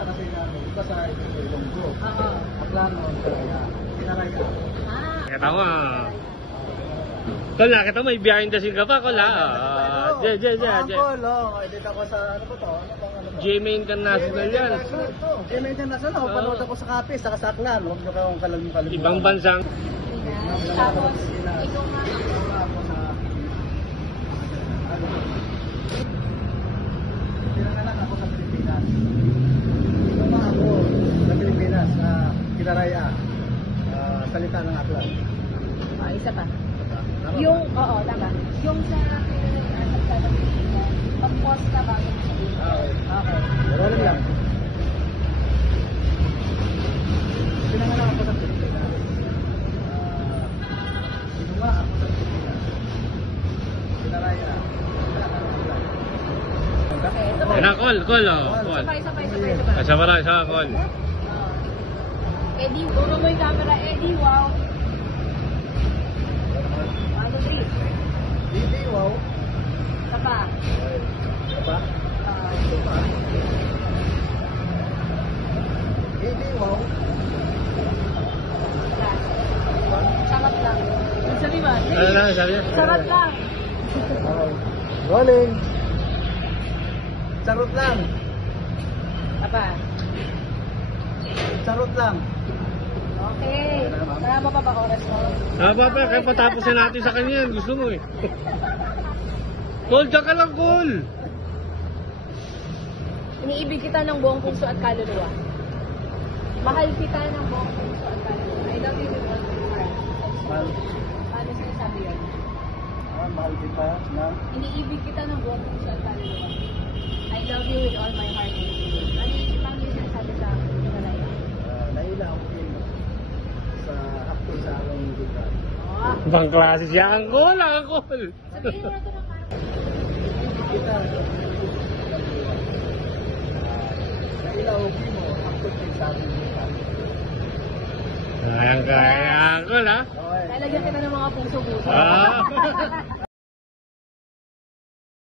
magkita kasi na iba sa Ilonggo. Oo. Aplano, Kinaraya. Kita mo Kol, nakita mo, behind the scene ka pa, Kol, ha? Diyan. Uncle, edit ako sa, ano ba to? GMA International yan. GMA International, panood ako sa Kape, sa Kasaklan. Huwag nyo kayong kalimutan. Ibang bansang. Tapos, ikaw nga. Pinanganak ako sa Pilipinas. Ito ako sa Pilipinas, sa Kinaraya. Salita ng Aklan. Isa pa. Tama ba? Yung, oo, tama. Yung sa pag-post ka bago mo sabihin. Okay. Rolling lang. Pinanganak ako sa Pilipinas. Inuwa ako sa Pilipinas. Kinaraya. Salita ng Aklan. Okay, ito pa. Kaya, Kol, Kol. Isa pa. Isa, Kol. Eddie, turo mo yung camera. Eddie, wow. 1, 2, 3. Hindi, wow. Isa pa. Ito pa? Ito pa. Hindi, wow. Samat lang. Sabi ba? Ano lang, sabi niya? Samat lang. Okay. Rolling. Charot lang. Apa? Charot lang. Okay. Marama pa ba oras mo? Pa, kaya patapos na natin sa kanya yan. Gusto mo eh. Kol, dyan ka lang, Kol. Iniibig kita ng buong puso at kaluluwa. Mahal kita ng buong puso at kaluluwa. I love you with all my heart. Mahal. Paano sinasabi yun? Mahal kita na. Iniibig kita ng buong puso at kaluluwa. I love you with all my heart and soul. Ano yung sinasabi sa Kinaraya? Naila ako din sa akto sa aking lugar. Oh. Ibang klase siya. Ang Kol, ang Kol. Sabihin mo na ito ng parang. Kita. Naila ako mo akto sa aking lugar. Kaya, Kol, ha? Okay. Lalagyan kita ng mga puso-puso. Ah.